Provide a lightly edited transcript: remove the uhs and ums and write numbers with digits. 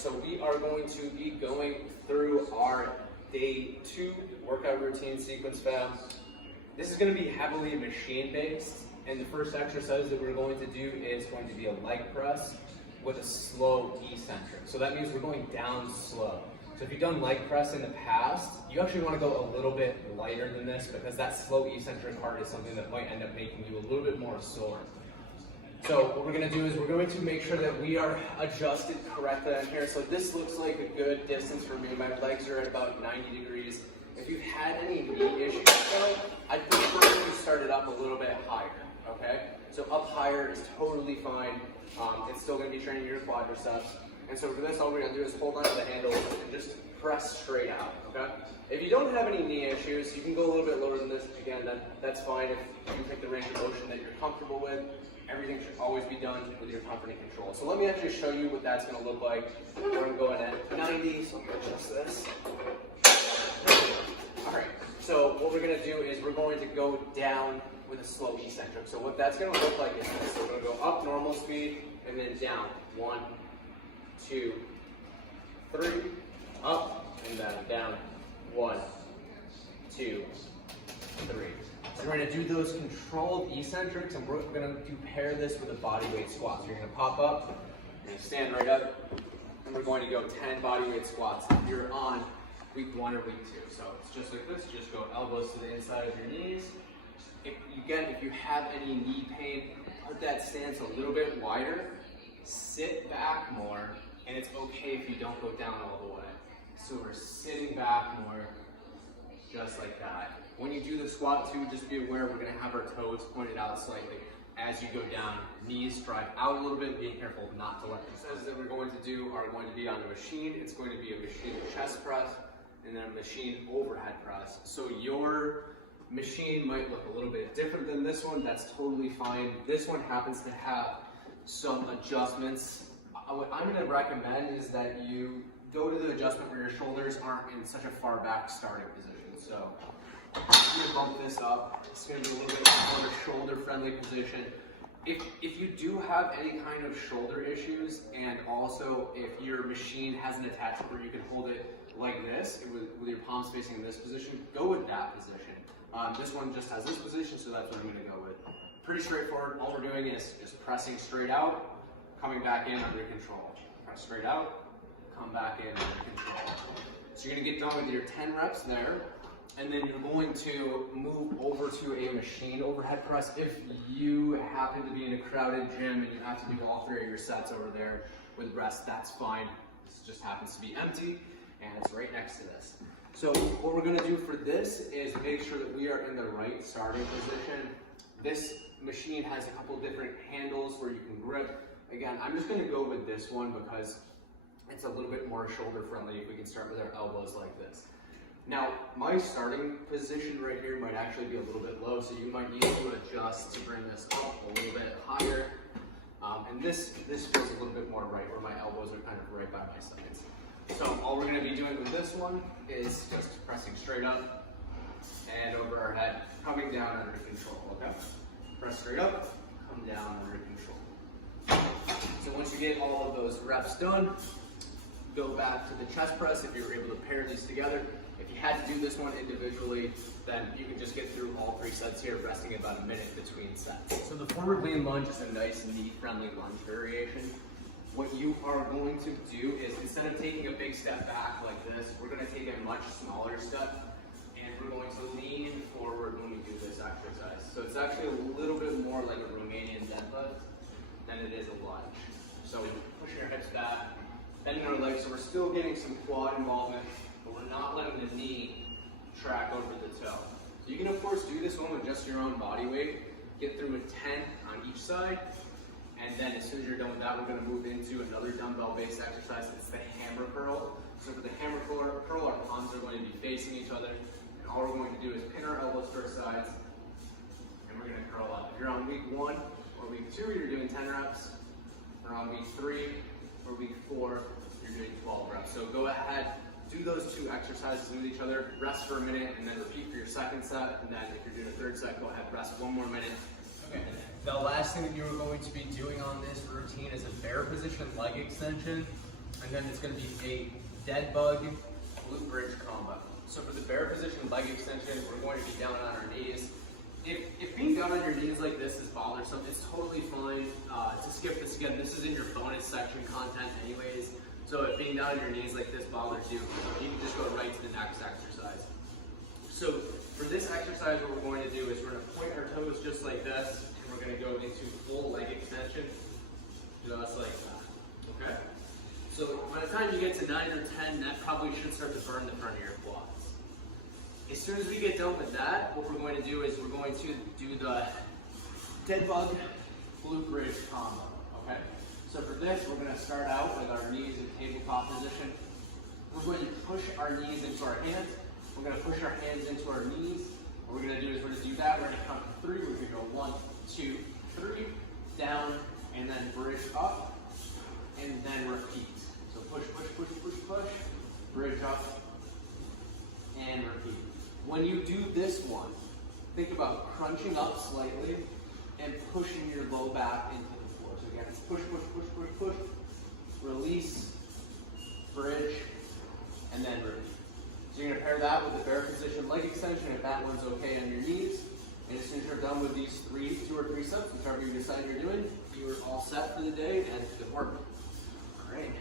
so we are going to be going through our day 2 workout routine sequence, fam. This is going to be heavily machine based, and the first exercise that we're going to do is going to be a leg press with a slow eccentric. So that means we're going down slow. So if you've done leg press in the past, you actually want to go a little bit lighter than this, because that slow eccentric part is something that might end up making you a little bit more sore. So what we're going to do is we're going to make sure that we are adjusted correctly on here. So this looks like a good distance for me. My legs are at about 90 degrees. If you've had any knee issues though, I'd prefer you start it up a little bit higher, okay? So up higher is totally fine. It's still going to be training your quadriceps. And so for this, all we're going to do is hold on to the handle and just press straight out, okay? If you don't have any knee issues, you can go a little bit lower than this. Again, that's fine if you pick the range of motion that you're comfortable with. Everything should always be done with your comfort and control. So let me actually show you what that's going to look like. We're going to go in at 90, so I'm going to adjust this. All right, so what we're going to do is we're going to go down with a slow eccentric. So what that's going to look like is this. So we're going to go up normal speed and then down. 1, 2, 3, up and then down. 1, 2, 3. So we're going to do those controlled eccentrics, and we're going to pair this with a body weight squat. So you're going to pop up, you're going to stand right up, and we're going to go 10 body weight squats. If you're on week 1 or week 2, so it's just like this. Just go elbows to the inside of your knees. If you have any knee pain, put that stance a little bit wider, sit back more, and it's okay if you don't go down all the way. So we're sitting back more, just like that. When you do the squat too, just be aware we're going to have our toes pointed out slightly as you go down. Knees drive out a little bit, being careful not to let them. The exercises that we're going to do are going to be on a machine. It's going to be a machine chest press and then a machine overhead press. So your machine might look a little bit different than this one. That's totally fine. This one happens to have some adjustments. What I'm going to recommend is that you go to the adjustment where your shoulders aren't in such a far back starting position. So I'm going to bump this up. It's going to be a little bit more of a shoulder-friendly position. If you do have any kind of shoulder issues, and also if your machine has an attachment where you can hold it like this, with your palms facing in this position, go with that position. This one just has this position, so that's what I'm going to go with. Pretty straightforward. All we're doing is just pressing straight out, coming back in under control. Press straight out, come back in under control. So you're going to get done with your 10 reps there. And then you're going to move over to a machine overhead press. If you happen to be in a crowded gym and you have to do all 3 of your sets over there with rest, that's fine. This just happens to be empty, and it's right next to this. So what we're going to do for this is make sure that we are in the right starting position. This machine has a couple different handles where you can grip. Again, I'm just going to go with this one because it's a little bit more shoulder friendly if we can start with our elbows like this. Now, my starting position right here might actually be a little bit low, so you might need to adjust to bring this up a little bit higher. And this feels a little bit more right, where my elbows are kind of right by my sides. So all we're going to be doing with this one is just pressing straight up and over our head, coming down under control, okay? Press straight up, come down under control. So once you get all of those reps done, go back to the chest press if you were able to pair these together. If you had to do this one individually, then you can just get through all 3 sets here, resting about a minute between sets. So the forward lean lunge is a nice knee-friendly lunge variation. What you are going to do is, instead of taking a big step back like this, we're going to take a much smaller step, and we're going to lean forward when we do this exercise. So it's actually a little bit more like a Romanian deadlift than it is a lunge. So we push our hips back, bending our legs, so we're still getting some quad involvement, but we're not letting the knee track over the toe. You can of course do this one with just your own body weight, get through a 10 on each side, and then as soon as you're done with that, we're going to move into another dumbbell-based exercise. It's the hammer curl. So for the hammer curl, our palms are going to be facing each other, and all we're going to do is pin our elbows to our sides, and we're going to curl up. If you're on week 1 or week 2, you're doing 10 reps. Or on week 3 or week 4, you're doing 12 reps. So go ahead, do those 2 exercises with each other, rest for a minute, and then repeat for your second set. And then if you're doing a 3rd set, go ahead, rest 1 more minute. Okay. The last thing that you are going to be doing on this routine is a bear position leg extension. And then it's going to be a dead bug glute bridge combo. So for the bear position leg extension, we're going to be down on our knees. If being down on your knees like this is bothersome, it's totally fine to skip this. Again, this is in your bonus section content anyways. So if being down on your knees like this bothers you, you can just go right to the next exercise. So for this exercise, what we're going to do is we're going to point our toes just like this, and we're going to go into full leg extension, just like that, okay? So by the time you get to 9 or 10, that probably should start to burn the front of your quads. As soon as we get done with that, what we're going to do is we're going to do the dead bug glute bridge combo, okay? So for this, we're going to start out with our knees in tabletop position. We're going to push our knees into our hands. We're going to push our hands into our knees. What we're going to do is we're going to do that. We're going to count to 3. We're going to go 1, 2, 3, down, and then bridge up, and then repeat. So push, push, push, push, push, bridge up, and repeat. When you do this one, think about crunching up slightly and pushing your low back into the floor. So again, it's push, push, push, push, push, release, bridge, and then repeat. So you're going to pair that with the bear position leg extension if that one's okay on your knees. And as soon as you're done with these 2 or 3 sets, whichever you decide you're doing, you're all set for the day and good work. All right.